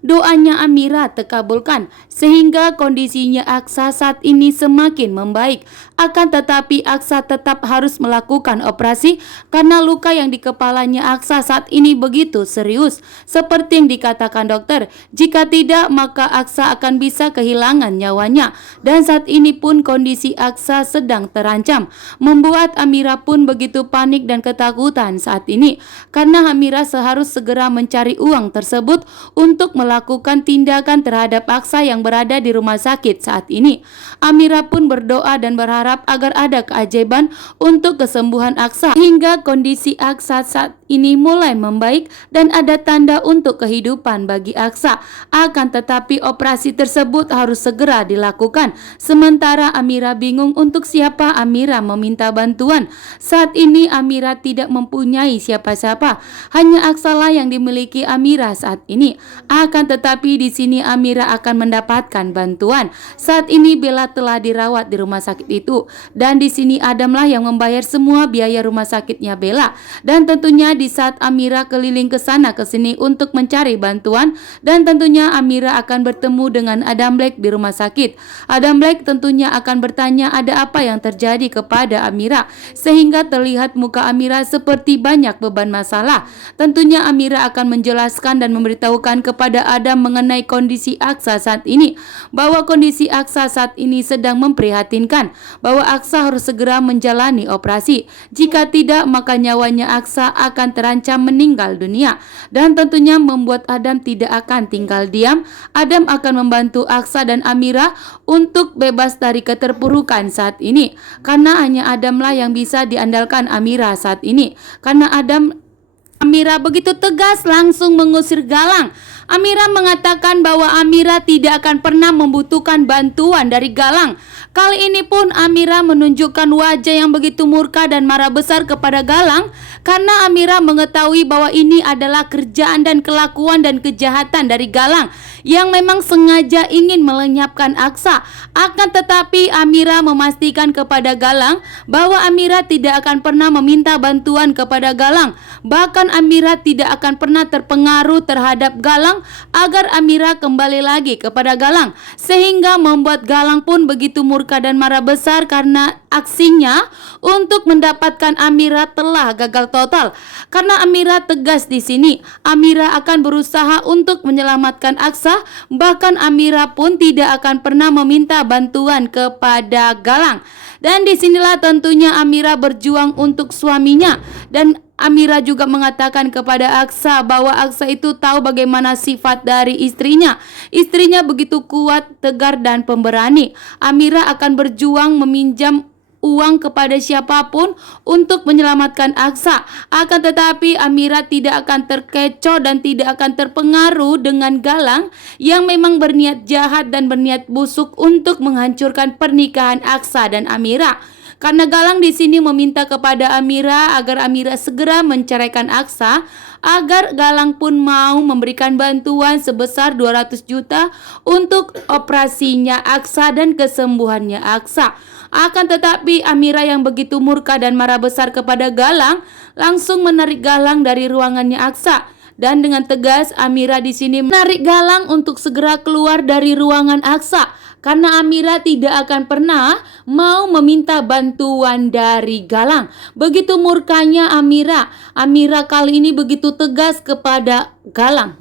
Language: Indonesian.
doanya Amira terkabulkan sehingga kondisinya Aksa saat ini semakin membaik. Akan tetapi Aksa tetap harus melakukan operasi karena luka yang di kepalanya Aksa saat ini begitu serius. Seperti yang dikatakan dokter, jika tidak maka Aksa akan bisa kehilangan nyawanya. Dan saat ini pun kondisi Aksa sedang terancam, membuat Amira pun begitu panik dan ketakutan saat ini. Karena Amira seharus segera mencari uang tersebut untuk melakukan tindakan terhadap Aksa yang berada di rumah sakit saat ini. Amira pun berdoa dan berharap agar ada keajaiban untuk kesembuhan Aksa hingga kondisi Aksa saat ini mulai membaik dan ada tanda untuk kehidupan bagi Aksa. Akan tetapi operasi tersebut harus segera dilakukan. Sementara Amira bingung untuk siapa Amira meminta bantuan. Saat ini Amira tidak mempunyai siapa-siapa, hanya Aksa lah yang dimiliki Amira saat ini. Akan tetapi di sini Amira akan mendapatkan bantuan. Saat ini Bella telah dirawat di rumah sakit itu dan di sini Adam lah yang membayar semua biaya rumah sakitnya Bella. Dan tentunya di saat Amira keliling ke sana ke sini untuk mencari bantuan, dan tentunya Amira akan bertemu dengan Adam Black di rumah sakit. Adam Black tentunya akan bertanya ada apa yang terjadi kepada Amira sehingga terlihat muka Amira seperti banyak beban masalah. Tentunya Amira akan menjelaskan dan memberitahukan kepada Adam mengenai kondisi Aksa saat ini, bahwa kondisi Aksa saat ini sedang memprihatinkan, bahwa Aksa harus segera menjalani operasi. Jika tidak maka nyawanya Aksa akan terancam meninggal dunia. Dan tentunya membuat Adam tidak akan tinggal diam. Adam akan membantu Aksa dan Amira untuk bebas dari keterpurukan saat ini, karena hanya Adam lah yang bisa diandalkan Amira saat ini. Karena Amira begitu tegas langsung mengusir Galang. Amira mengatakan bahwa Amira tidak akan pernah membutuhkan bantuan dari Galang. Kali ini pun Amira menunjukkan wajah yang begitu murka dan marah besar kepada Galang, karena Amira mengetahui bahwa ini adalah kerjaan dan kelakuan dan kejahatan dari Galang yang memang sengaja ingin melenyapkan Aksa. Akan tetapi Amira memastikan kepada Galang bahwa Amira tidak akan pernah meminta bantuan kepada Galang. Bahkan Amira tidak akan pernah terpengaruh terhadap Galang agar Amira kembali lagi kepada Galang, sehingga membuat Galang pun begitu murka dan marah besar karena aksinya untuk mendapatkan Amira telah gagal total. Karena Amira tegas di sini, Amira akan berusaha untuk menyelamatkan Aksa. Bahkan Amira pun tidak akan pernah meminta bantuan kepada Galang. Dan disinilah tentunya Amira berjuang untuk suaminya. Dan Amira juga mengatakan kepada Aksa bahwa Aksa itu tahu bagaimana sifat dari istrinya. Istrinya begitu kuat, tegar dan pemberani. Amira akan berjuang meminjam uang kepada siapapun untuk menyelamatkan Aksa. Akan tetapi Amira tidak akan terkecoh dan tidak akan terpengaruh dengan Galang yang memang berniat jahat dan berniat busuk untuk menghancurkan pernikahan Aksa dan Amira. Karena Galang di sini meminta kepada Amira agar Amira segera menceraikan Aksa, agar Galang pun mau memberikan bantuan sebesar 200 juta untuk operasinya Aksa dan kesembuhannya Aksa. Akan tetapi Amira yang begitu murka dan marah besar kepada Galang langsung menarik Galang dari ruangannya Aksa. Dan dengan tegas Amira di sini menarik Galang untuk segera keluar dari ruangan Aksa, karena Amira tidak akan pernah mau meminta bantuan dari Galang. Begitu murkanya Amira. Amira kali ini begitu tegas kepada Galang.